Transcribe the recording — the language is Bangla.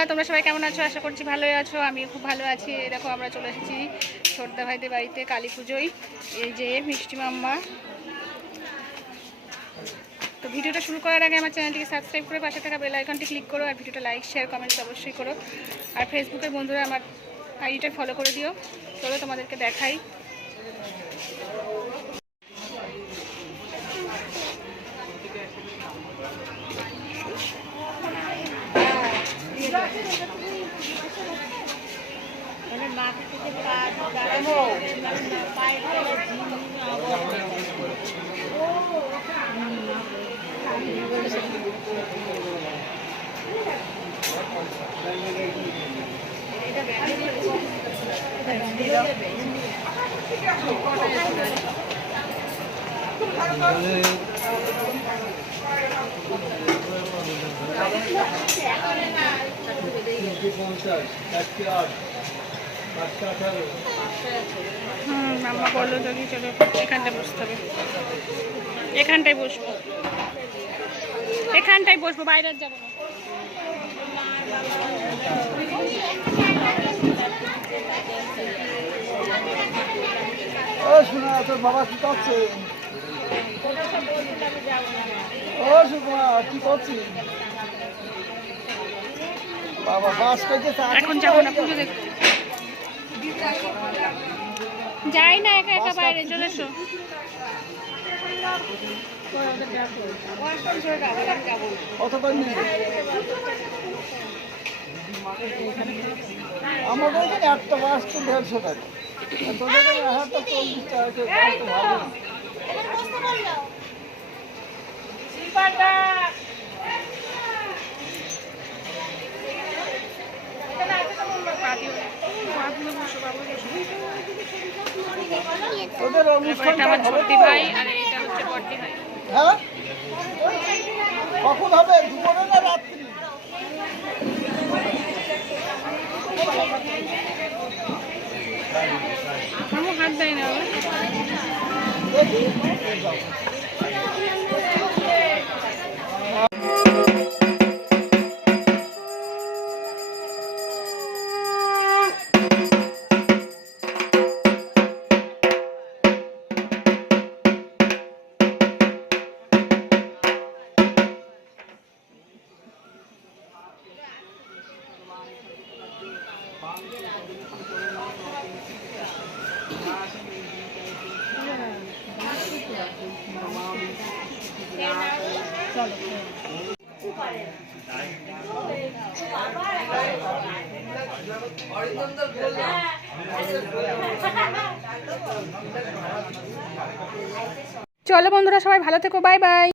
বন্ধুরা, তোমরা সবাই কেমন আছো? আশা করছি ভালোই আছো। আমি খুব ভালো আছি। দেখো আমরা চলে এসেছি ছোটদা ভাইদের বাড়িতে কালী পুজোয়। এই যে মিষ্টি মাম্মা। তো ভিডিওটা শুরু করার আগে আমার চ্যানেলটিকে সাবস্ক্রাইব করে পাশে থাকা বেল আইকনটি ক্লিক করো, আর ভিডিওটা লাইক শেয়ার কমেন্টস অবশ্যই করো। আর ফেসবুকের বন্ধুরা আমার আইডিটা ফলো করে দিও। চলো তোমাদেরকে দেখাই। মাম্মা বললো যদি চলো এখানটায় বসতে হবে, এখানটায় বসবো, এখানটায় বসবো, বাইরে যাবো না। শোনা তোর বাবা কি করছে? ও সুকুমা কি করছিস? বাবা বাস করছে। এখন যাবো না, পুজো দেখতে যাই না, একা একা বাইরে চলে এসো। আমাদের এখানে একটা বাস তো 150 টাকা, তোদের এখানে 40 টাকা। তোদের অনুষ্ঠানটা আমার ছোটি ভাই আর এটা হচ্ছে বড়দি ভাই। হ্যাঁ কখন হবে? দুপুরে না রাত্রি? আমার হাত দেয় না। চলো বন্ধুরা, সবাই ভালো থেকো, বাই বাই।